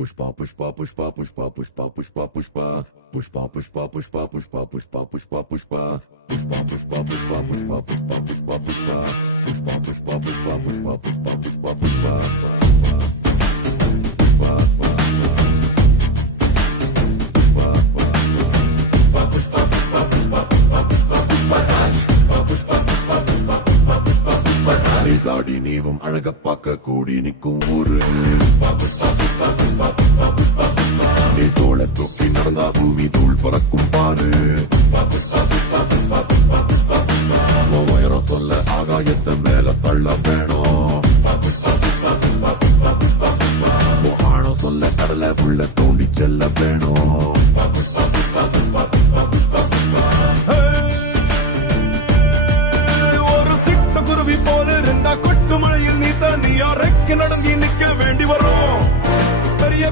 Pushpa, pushpa, pushpa, pushpa, pushpa, pushpa, pushpa. Pushpa, pushpa, pushpa, pushpa, pushpa, pushpa, pushpa. Pushpa, pushpa, pushpa, pushpa, pushpa, pushpa, pushpa. Pushpa, pushpa, pushpa, pushpa, pushpa, pushpa, pushpa. தாடி நீவும் அழக பார்க்க கூடி நிற்கும் ஊரு நீ தோள தூக்கி நடந்தா பூமி தூள் பறக்கும் பாரு உயரம் சொல்ல ஆகாயத்தை மேல தள்ள வேணும் ஆழம் சொல்ல கடலை உள்ள தோண்டி செல்ல வேணும் கொட்டு மழையில் நீ தனியா ரெக்க நடங்கி நிக்க வேண்டி வரும் பெரிய